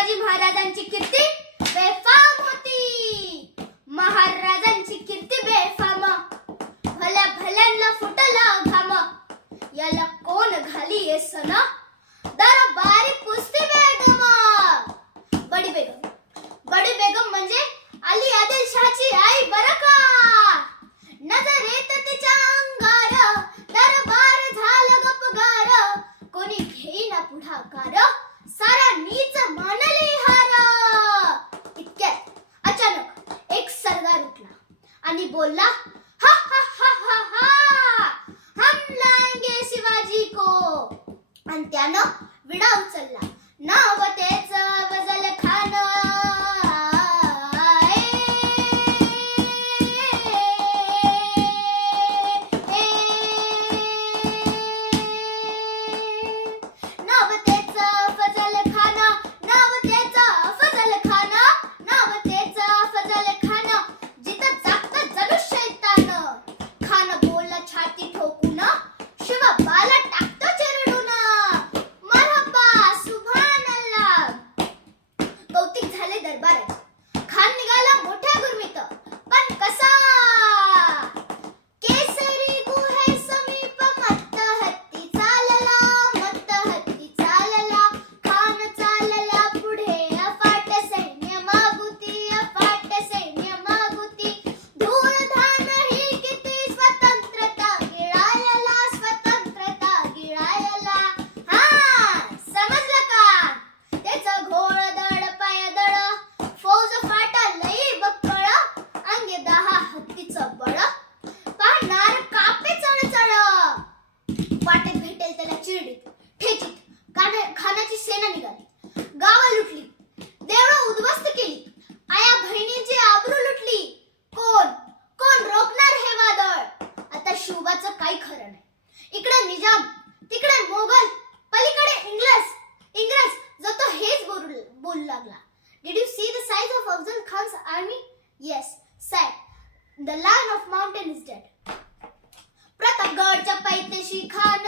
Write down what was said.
शिवाजी महाराजांची कीर्ती बेफाम होती. महाराजांची कीर्ती बेफाम, भल्या भल्यांना फुटला घाम. याला कोण घाली सन, दरबारी पुसती बेगम. बडी बेगम म्हणजे अली आदिलशाहची आई बरं का. नजरेत तिच्या अंगार दरबार झालं गपगार. कोणी घेईना पुढाकार, सारा नीच मानली हार. इतक्यात अचानक एक सरदार उठला आणि बोलला, हा हा हा हा हा, हम लाएंगे शिवाजी को. आणि त्यानं विडा उचलला. नाव तेच अफजल खान. खान निघाला मोठ्या गुरमीत, पण कसा. केसरी गुहे समीप मत्त हत्ती चालला, मत्त हत्ती चालला. खान चालला पुढे, अफाट सैन्य मागुती, अफाट सैन्य मागुती. धूळधान ही किती स्वतंत्रता गिळायला, स्वतंत्रता गिळायला. हा समजलं का. त्याचं घोळ दड पाय दड, फौज फाटा लई बक्कळ. अंगे 10 हत्तीचं बळ, पाहणार कापे चढ. वाटेत भेटेल त्याला चिरडीत ठेचीत खानाची सेना निघाली. गावं लुटली, देवळं उद्ध्वस्त केली, आया बहिणीची आबरू लुटली. कोण रोखणार हे वादळ. आता शिवबाचं काही खरं नाही. इकडे निजाम, तिकडे मोगल, पलीकडे इंग्रज. जो तो हेच बोलू लागला. Did you see the size of Afzal Khan's army? Yes, sad. The lion of mountain is dead. प्रतापगडच्या पैतेशी Khan